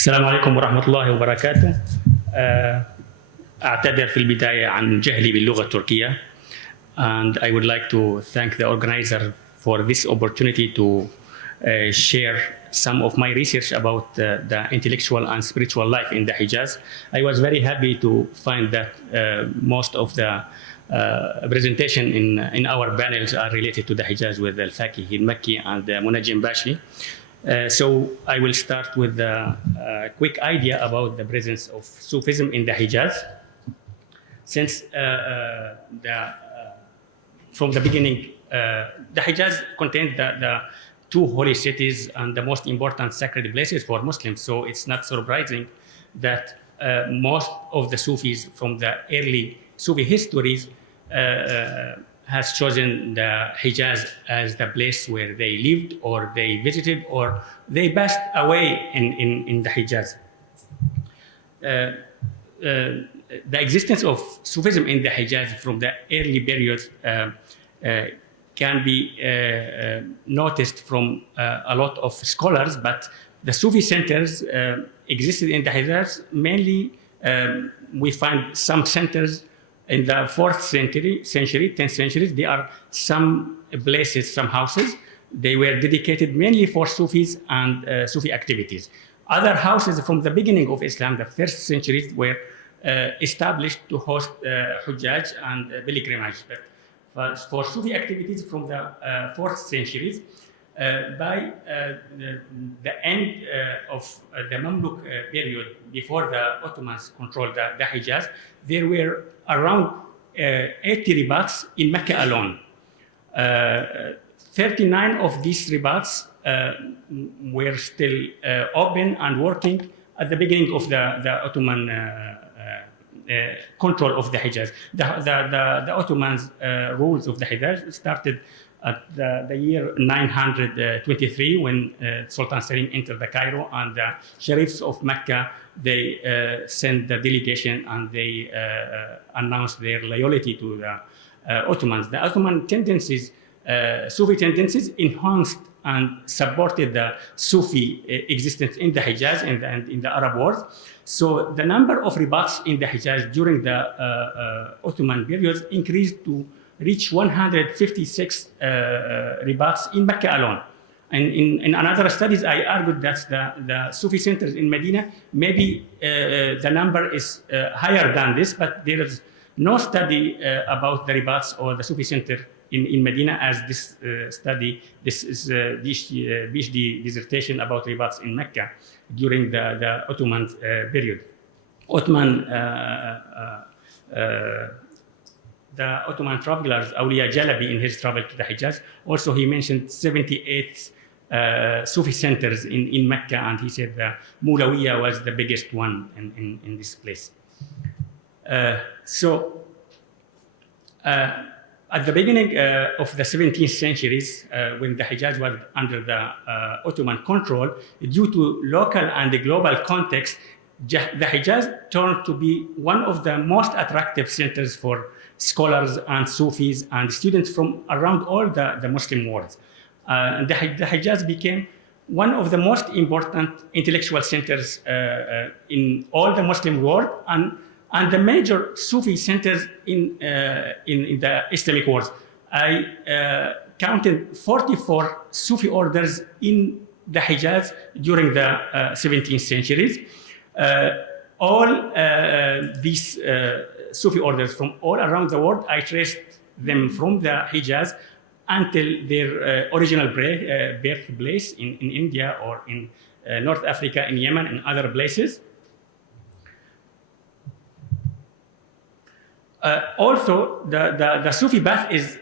السلام عليكم ورحمة الله وبركاته. أعتذر في البداية عن جهلي باللغة التركية. And I would like to thank the organizer for this opportunity to share some of my research about the intellectual and spiritual life in the Hijaz. I was very happy to find that most of the presentation in our panels are related to the Hijaz with Al-Faqih al-Makki and Munajjim Bashri. So I will start with a quick idea about the presence of Sufism in the Hijaz. Since from the beginning, the Hijaz contained the two holy cities and the most important sacred places for Muslims. So it's not surprising that most of the Sufis from the early Sufi histories has chosen the Hijaz as the place where they lived or they visited or they passed away in the Hijaz. The existence of Sufism in the Hijaz from the early periods can be noticed from a lot of scholars, but the Sufi centers existed in the Hijaz. Mainly, we find some centers in the 4th century, 10th century. There are some places, some houses. They were dedicated mainly for Sufis and Sufi activities. Other houses from the beginning of Islam, the 1st centuries, were established to host Hujjaj and pilgrimage. For Sufi activities from the 4th centuries, by the end of the Mamluk period, before the Ottomans controlled the Hijaz, there were around 80 ribats in Mecca alone. 39 of these ribats were still open and working at the beginning of the Ottoman control of the Hijaz. The Ottomans' rules of the Hijaz started at the year 923 when Sultan Selim entered the Cairo, and the Sharifs of Mecca, they sent the delegation and they announced their loyalty to the Ottomans. The Ottoman tendencies, Sufi tendencies, enhanced and supported the Sufi existence in the Hijaz and in the Arab world. So the number of ribats in the Hijaz during the Ottoman period increased to reach 156 ribats in Mecca alone. And in another studies, I argued that the Sufi centers in Medina, maybe the number is higher than this, but there is no study about the ribats or the Sufi center in Medina as this study. This is PhD dissertation about ribats in Mecca during the Ottoman period. The Ottoman travelers, Awliya Jalabi, in his travel to the Hijaz, also he mentioned 78 Sufi centers in Mecca, and he said the Mulawiya was the biggest one in this place. At the beginning of the 17th centuries, when the Hijaz was under the Ottoman control, due to local and the global context, the Hijaz turned to be one of the most attractive centers for scholars and Sufis and students from around all the Muslim world. The Hijaz became one of the most important intellectual centers in all the Muslim world and the major Sufi centers in the Islamic world. I counted 44 Sufi orders in the Hijaz during the 17th centuries. All these Sufi orders from all around the world, I traced them from the Hijaz until their original birthplace in India or in North Africa, in Yemen, and other places. Also, the Sufi path is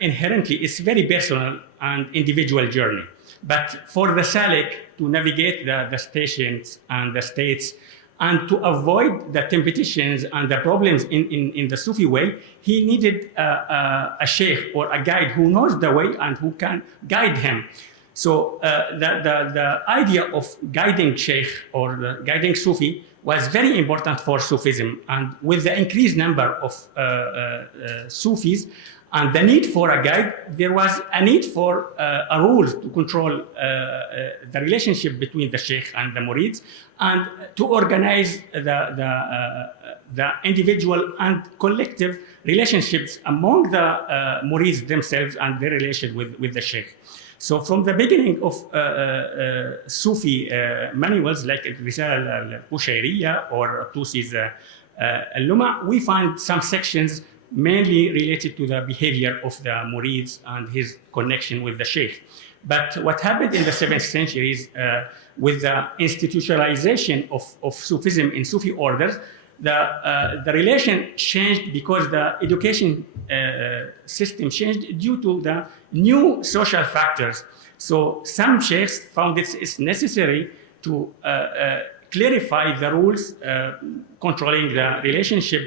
inherently, it's very personal and individual journey. But for the Salik to navigate the stations and the states and to avoid the temptations and the problems in the Sufi way, he needed a sheikh or a guide who knows the way and who can guide him. So the idea of guiding sheikh or guiding Sufi was very important for Sufism. And with the increased number of Sufis and the need for a guide, there was a need for a rule to control the relationship between the sheikh and the murids, and to organize the individual and collective relationships among the murids themselves and their relation with the sheikh. So from the beginning of Sufi manuals like Risala al-Bushayriyya or Tusi's al-Luma, we find some sections mainly related to the behavior of the murids and his connection with the sheikh. But what happened in the 7th century is with the institutionalization of Sufism in Sufi orders, the relation changed because the education system changed due to the new social factors. So some sheikhs found it's necessary to clarify the rules controlling the relationship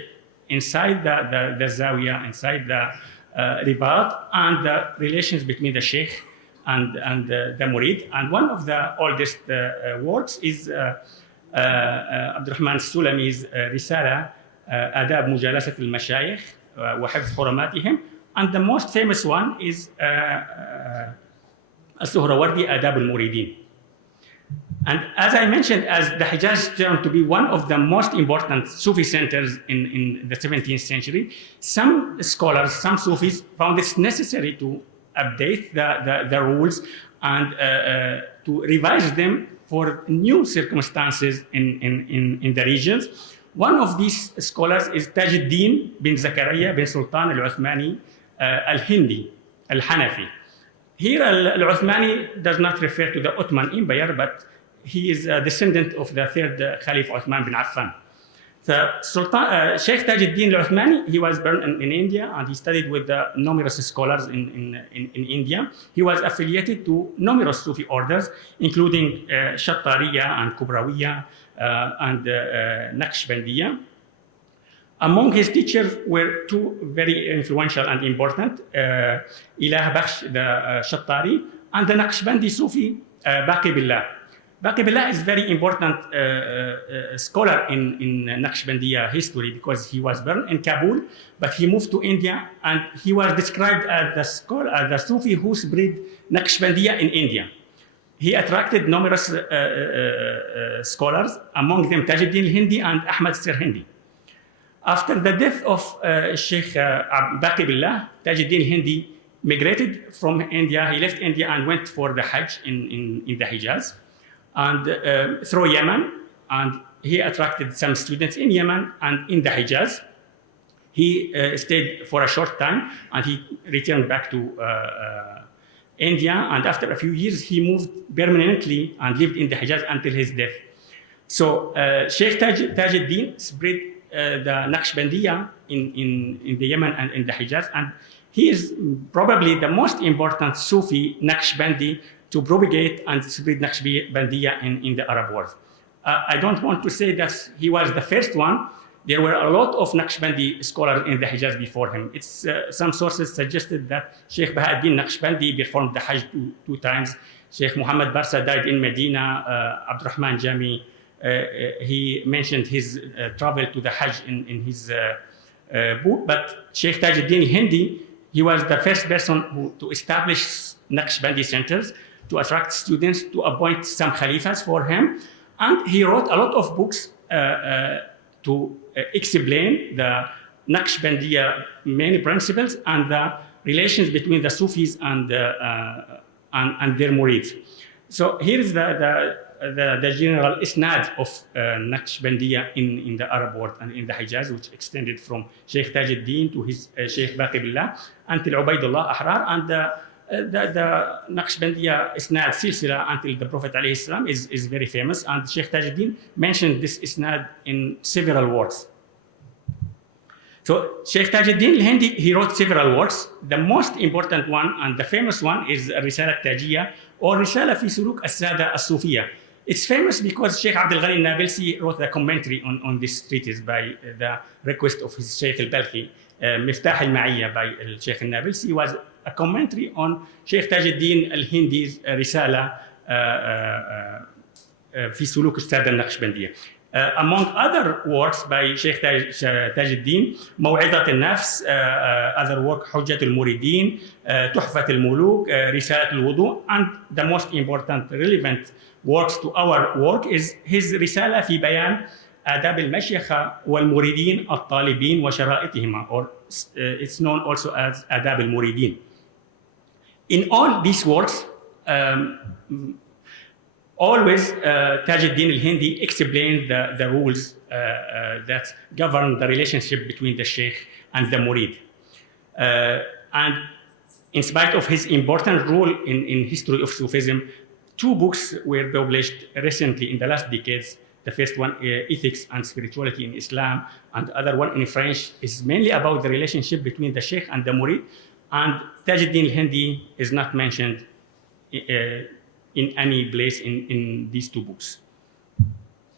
inside the Zawiya, inside the Ribat, and the relations between the sheikh and the murid. And one of the oldest works is Abdurrahman Sulami's Risala, Adab Mujalasat al-Mashayikh wa Hifz Hurumatihim. And the most famous one is As-Suhrawardi, Adab al-Muridin. And as I mentioned, as the Hijaz turned to be one of the most important Sufi centers in the 17th century, some scholars, some Sufis found it necessary to update the rules and to revise them for new circumstances in the regions. One of these scholars is Tajuddin bin Zakaria bin Sultan al-Uthmani al-Hindi, al-Hanafi. Here, al-Uthmani does not refer to the Ottoman Empire, but he is a descendant of the third Caliph Uthman bin Affan. Sheikh Tajuddin al-Uthmani, he was born in India, and he studied with numerous scholars in India. He was affiliated to numerous Sufi orders, including Shattariya and Kubrawiyya and Naqshbandiyya. Among his teachers were two very influential and important, Ilah Bakhsh, the Shattari, and the Naqshbandi Sufi, Baqi Billah. Baqi Billah is very important scholar in Naqshbandiyya history because he was born in Kabul, but he moved to India, and he was described as the scholar, the Sufi who spread Naqshbandiyya in India. He attracted numerous scholars, among them Tajuddin al-Hindi and Ahmad Sirhindi. After the death of Sheikh Baqi Billah, Tajuddin al-Hindi migrated from India. He left India and went for the Hajj in the Hijaz, and through Yemen, and he attracted some students in Yemen and in the Hijaz. He stayed for a short time, and he returned back to India, and after a few years, he moved permanently and lived in the Hijaz until his death. So Sheikh Tajuddin spread the Naqshbandiyya in the Yemen and in the Hijaz, and he is probably the most important Sufi Naqshbandi to propagate and spread Naqshbandiyya in the Arab world. I don't want to say that he was the first one. There were a lot of Naqshbandi scholars in the Hijaz before him. It's, some sources suggested that Sheikh Bahauddin Naqshbandi performed the Hajj two times. Sheikh Muhammad Barsa died in Medina. Abdurrahman Jami, he mentioned his travel to the Hajj in his book. But Sheikh Tajuddin al-Hindi, he was the first person to establish Naqshbandi centers, to attract students, to appoint some Khalifas for him. And he wrote a lot of books to explain the Naqshbandiyya main principles and the relations between the Sufis and their murids. So here is the general isnad of Naqshbandiyya in the Arab world and in the Hijaz, which extended from Sheikh Tajuddin to his Sheikh Baqi Billah until Ubaidullah Ahrar, and the Naqshbandiyya isnad silsila until the Prophet ﷺ is very famous, and Sheikh Tajuddin mentioned this isnad in several works. So Sheikh Tajuddin al-Hindi, he wrote several works. The most important one and the famous one is Risala al-Tajiyya, or Risala fi Suluk al-Sada al-Sufiyya. It's famous because Sheikh Abdul Ghani al-Nabilsi wrote a commentary on this treatise by the request of his Sheikh al-Balkhi. Miftah al-Ma'iyya by Sheikh al-Nabilsi was a commentary on Sheikh Tajuddin al-Hindi's Risala fi Suluk al-Sada al-Naqshbandiyya. Among other works by Sheikh Tajuddin, موعظة النفس, other work حجة المريدين, تحفة الملوك, رسالة الوضوء, and the most important relevant works to our work is his رسالة في بيان آداب المشيخة والمريدين الطالبين وشرائطهما, or it's known also as آداب المريدين. In all these works, always Tajuddin al-Hindi explained the rules that govern the relationship between the Sheikh and the Murid. And in spite of his important role in history of Sufism, 2 books were published recently in the last decades. The first one, Ethics and Spirituality in Islam, and the other one in French is mainly about the relationship between the Sheikh and the Murid. And Tajuddin al-Hindi is not mentioned in any place in these 2 books.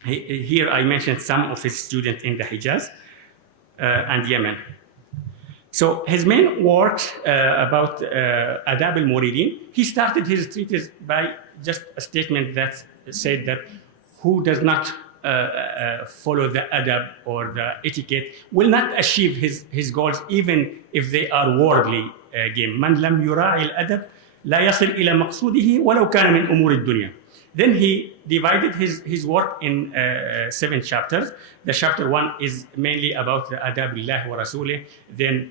Here I mentioned some of his students in the Hijaz and Yemen. So his main works about Adab al-Muridin, he started his treatise by just a statement that said that who does not follow the adab or the etiquette will not achieve his goals even if they are worldly game. من لم يراعي الأدب لا يصل إلى مقصوده ولو كان من أمور الدنيا. Then he divided his work in 7 chapters. The chapter 1 is mainly about the آداب الله ورسوله. Then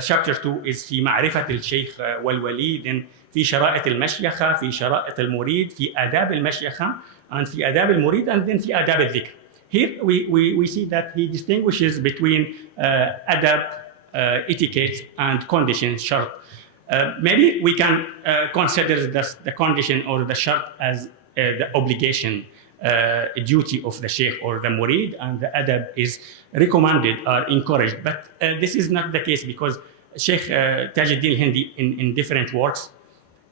chapter 2 is في معرفة الشيخ والولي. Then في شرائط المشيخة, في شرائط المريد, في آداب المشيخة, and في آداب المريد, and then في آداب الذكر. Here we see that he distinguishes between adab, etiquette, and condition, shart. Maybe we can consider the condition or the shart as the obligation, duty of the sheikh or the murid, and the adab is recommended or encouraged. But this is not the case, because Sheikh Tajuddin al-Hindi in different works,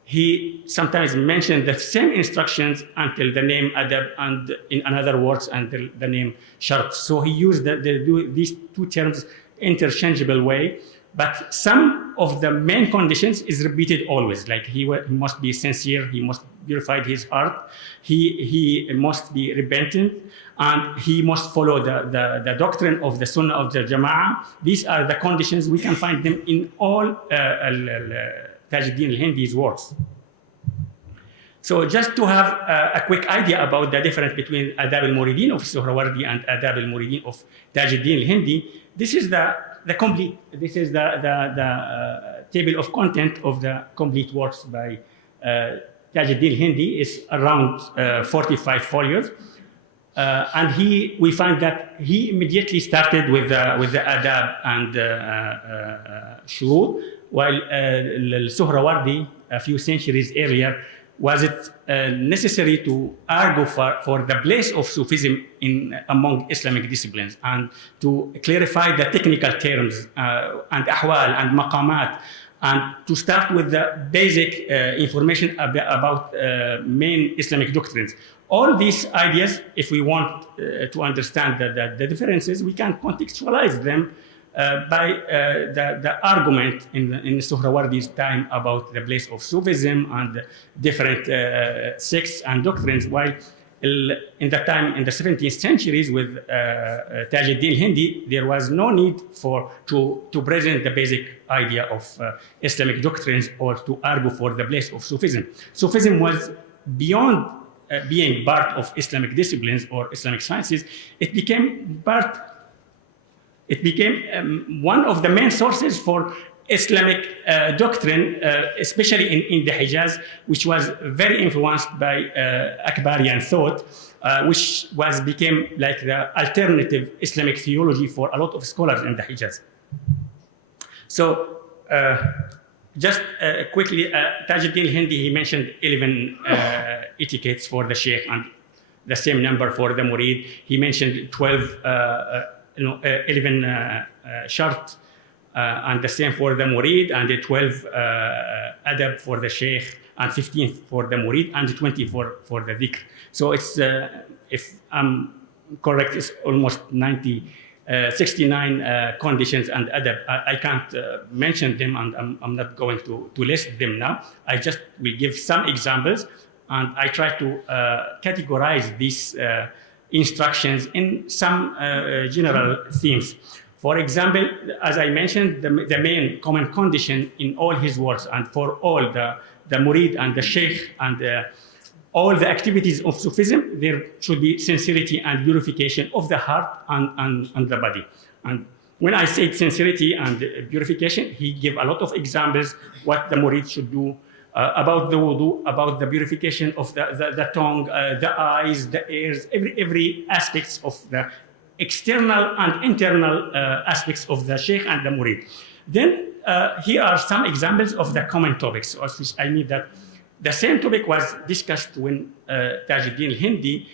he sometimes mentioned the same instructions until the name adab, and in another works until the name shart. So he used these 2 terms interchangeable way. But some of the main conditions is repeated always, like he must be sincere, he must purify his heart, he must be repentant, and he must follow the doctrine of the Sunnah of the Jama'ah. These are the conditions. We can find them in all Tajuddin al-Hindi's works. So just to have a quick idea about the difference between Adab al-Muridin of Suhrawardi and Adab al-Muridin of Tajuddin al-Hindi, this is the complete, this is the table of content of the complete works by Tajuddin al-Hindi. Is around 45 folios. And we find that he immediately started with the adab and shurut, while al-Suhrawardi, a few centuries earlier, was it necessary to argue for the place of Sufism among Islamic disciplines, and to clarify the technical terms and ahwal and maqamat, and to start with the basic information about main Islamic doctrines. All these ideas, if we want to understand the differences, we can contextualize them by the argument in Suhrawardi's time about the place of Sufism and different sects and doctrines, while in the time in the 17th centuries with Tajuddin al-Hindi, there was no need to present the basic idea of Islamic doctrines or to argue for the place of Sufism. Sufism was beyond being part of Islamic disciplines or Islamic sciences. It became one of the main sources for Islamic doctrine, especially in the Hijaz, which was very influenced by Akbarian thought, which became like the alternative Islamic theology for a lot of scholars in the Hijaz. So just quickly, Tajuddin al-Hindi, he mentioned 11 etiquettes for the Sheikh and the same number for the Murid. He mentioned 11 shart, and the same for the Murid, and 12 adab for the Sheikh, and 15 for the Murid, and 20 for the dhikr. So it's, if I'm correct, it's almost 69 conditions and adab. I can't mention them, and I'm not going to list them now. I just will give some examples, and I try to categorize these instructions in some general themes. For example, as I mentioned, the main common condition in all his works and for all the murid and the sheikh and all the activities of Sufism, there should be sincerity and purification of the heart and the body. And when I say sincerity and purification, he gave a lot of examples what the murid should do about the wudu, about the purification of the tongue, the eyes, the ears, every aspects of the external and internal aspects of the sheikh and the murid. Then here are some examples of the common topics. I mean that the same topic was discussed when Tajuddin al-Hindi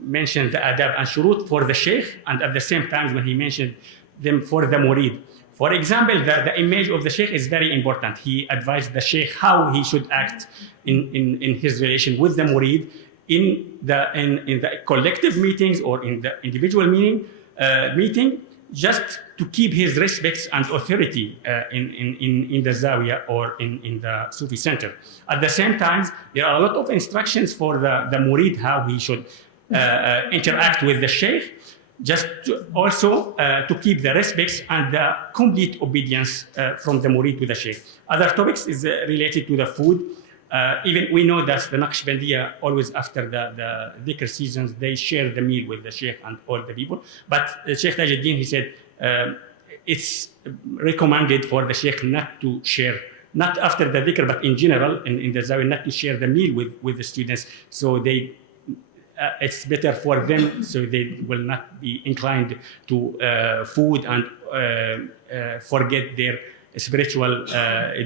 mentioned the adab and shurut for the sheikh, and at the same time when he mentioned them for the murid. For example, the image of the sheikh is very important. He advised the sheikh how he should act in his relation with the murid in the collective meetings or in the individual meeting, just to keep his respects and authority in the Zawiya or in the Sufi center. At the same time, there are a lot of instructions for the murid how he should interact with the sheikh, just also to keep the respects and the complete obedience from the murid to the sheikh. Other topics is related to the food. Even we know that the Naqshbandiya always after the dhikr seasons, they share the meal with the sheikh and all the people. But Sheikh Tajuddin, he said, it's recommended for the sheikh not to share, not after the dhikr, but in general, in the Zawiya, not to share the meal with the students. So it's better for them, so they will not be inclined to food and forget their spiritual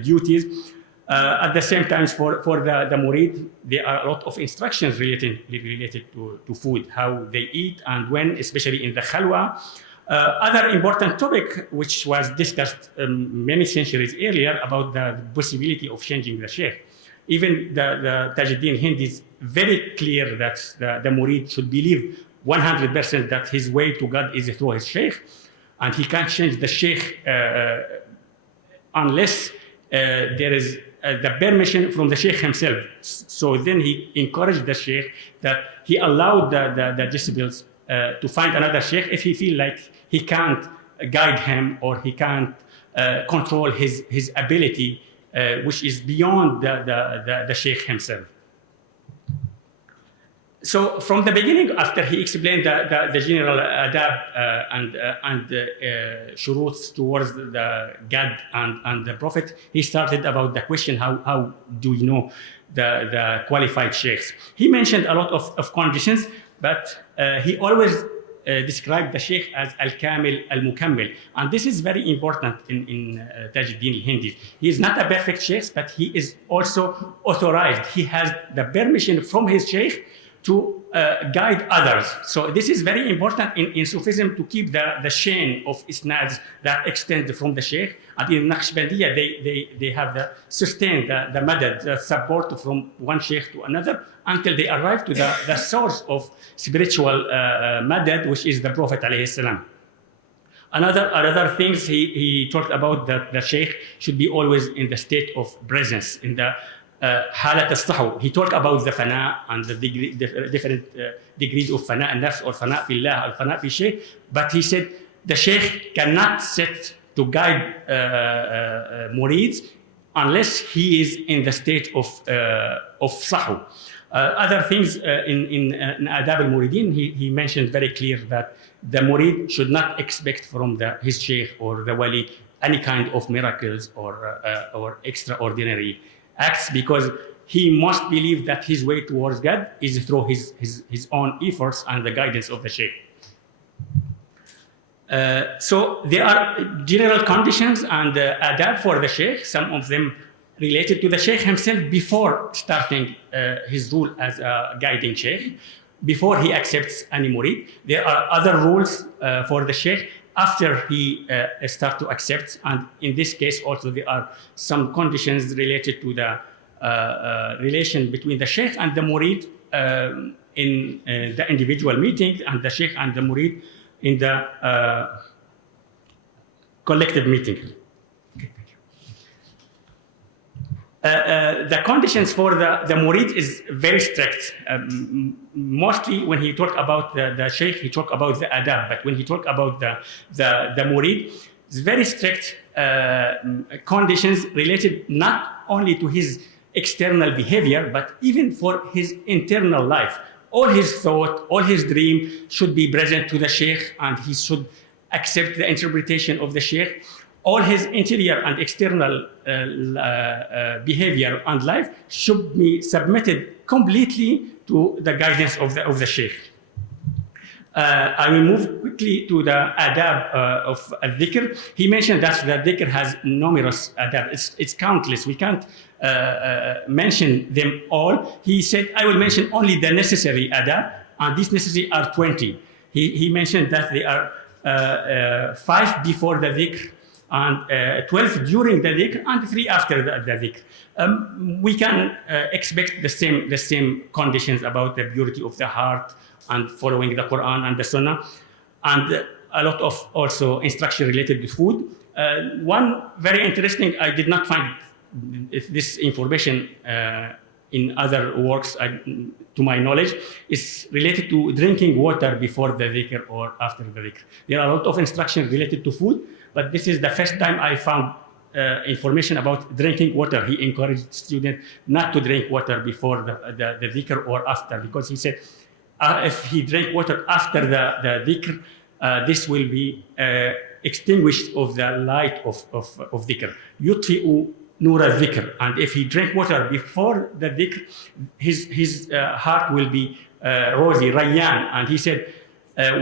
duties. At the same time, for the murid, there are a lot of instructions related to food, how they eat and when, especially in the khalwa. Other important topic, which was discussed many centuries earlier, about the possibility of changing the sheikh. Even the Tajuddin Hind is very clear that the murid should believe 100% that his way to God is through his sheikh, and he can't change the sheikh unless there is the permission from the sheikh himself. So then he encouraged the sheikh that he allowed the disciples to find another sheikh if he feel like he can't guide him or he can't control his ability, which is beyond the sheikh himself. So from the beginning, after he explained the general adab and shuruts towards the God and the Prophet, he started about the question, how do we know the qualified sheikhs? He mentioned a lot of conditions, but he always described the sheikh as al-kamil al-mukammil. And this is very important in Tajuddin al-Hindi. He is not a perfect sheikh, but he is also authorized. He has the permission from his sheikh to guide others. So this is very important in Sufism, to keep the chain of isnads that extend from the sheikh. And in Naqshbandiya, they have the sustain, the madad, the support from one sheikh to another until they arrive to the source of spiritual madad, which is the Prophet alayhi salam. Another things he talked about, that the sheikh should be always in the state of presence, in the حالة الصحو. He talked about the fana and the different degrees of fana al-nafs or fana fillah or fana fi shaykh, but he said the sheikh cannot sit to guide murids unless he is in the state of sahu. Other things in adab al-muridin, he mentioned very clear that the murid should not expect from his sheikh or the wali any kind of miracles or extraordinary acts, because he must believe that his way towards God is through his own efforts and the guidance of the sheikh. So there are general conditions and adab for the sheikh, some of them related to the sheikh himself before starting his role as a guiding sheikh, before he accepts any murid. There are other rules for the sheikh after he starts to accept, and in this case also there are some conditions related to the relation between the sheikh and the murid in the individual meetings, and the sheikh and the murid in the collective meeting. Okay, thank you. The conditions for the murid is very strict. Mostly when he talk about the sheikh, he talk about the adab, but when he talk about the murid, it's very strict conditions related not only to his external behavior, but even for his internal life. All his thought, all his dream should be present to the sheikh, and he should accept the interpretation of the sheikh. All his interior and external behavior and life should be submitted completely to the guidance of the sheikh. I will move quickly to the adab of al-dhikr. He mentioned that the dhikr has numerous adab. It's countless. We can't mention them all. He said, I will mention only the necessary adab, and these necessary are 20. He mentioned that they are 5 before the dhikr, and 12 during the dhikr, and 3 after the dhikr. We can expect the same conditions about the purity of the heart and following the Quran and the Sunnah, and a lot of also instruction related to food. One very interesting, I did not find this information in other works, to my knowledge, is related to drinking water before the dhikr or after the dhikr. There are a lot of instructions related to food, but this is the first time I found information about drinking water. He encouraged students not to drink water before the dhikr or after, because he said if he drank water after the dhikr, this will be extinguished of the light of dhikr. يطفئ نور الذكر. And if he drank water before the dhikr, his heart will be rosy, rayyan. And he said,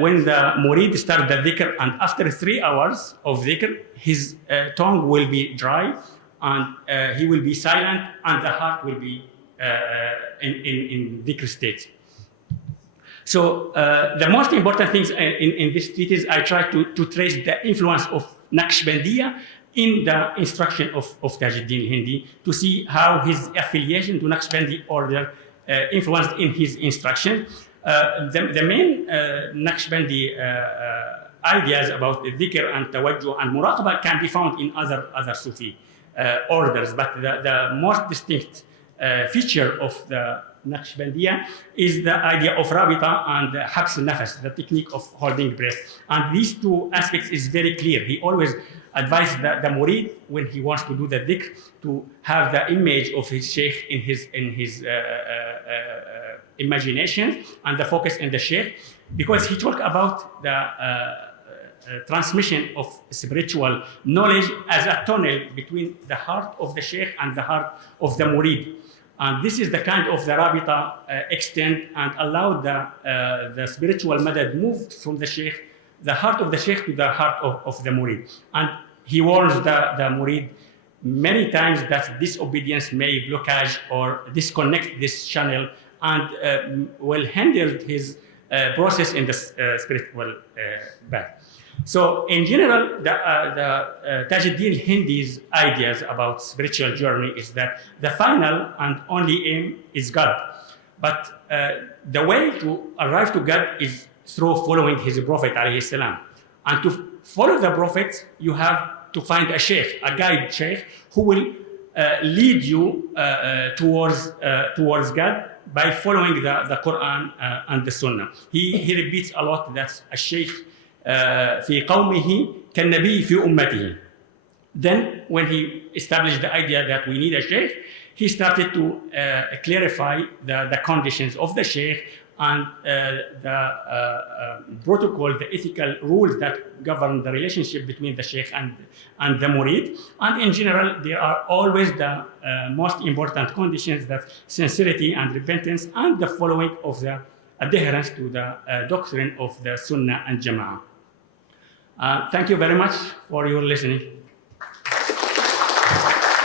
when the murid starts the dhikr, and after 3 hours of dhikr, his tongue will be dry, and he will be silent, and the heart will be in dhikr state. So the most important things in this treatise, I try to trace the influence of Naqshbandiyya in the instruction of Tajuddin al-Hindi, to see how his affiliation to Naqshbandi order influenced in his instruction. The main Naqshbandi ideas about the dhikr and tawajjuh and muraqabah can be found in other Sufi orders, but the most distinct feature of the Naqshbandiyya is the idea of rabita and habs al-nafas, the technique of holding breath. And these 2 aspects is very clear. He always advised the murid, when he wants to do the dhikr, to have the image of his sheikh in his imagination, and the focus in the sheikh, because he talked about the transmission of spiritual knowledge as a tunnel between the heart of the sheikh and the heart of the murid. And this is the kind of the rabita extend and allow the spiritual madad moved from the sheikh, the heart of the sheikh, to the heart of the murid. And he warns the murid many times that disobedience may blockage or disconnect this channel, and will hinder his process in the spiritual path. So in general, the Tajuddin al-Hindi's ideas about spiritual journey is that the final and only aim is God. But the way to arrive to God is through following his Prophet alayhi salam. And to follow the Prophet, you have to find a sheikh, a guide sheikh, who will lead you towards God by following the Quran and the Sunnah. He repeats a lot that a sheikh في قومه كالنبي في أمته. Then when he established the idea that we need a sheikh, he started to clarify the conditions of the sheikh and the protocol, the ethical rules that govern the relationship between the sheikh and the murid. And in general, there are always the most important conditions, that sincerity and repentance and the following of the adherence to the doctrine of the Sunnah and Jama'ah. Thank you very much for your listening.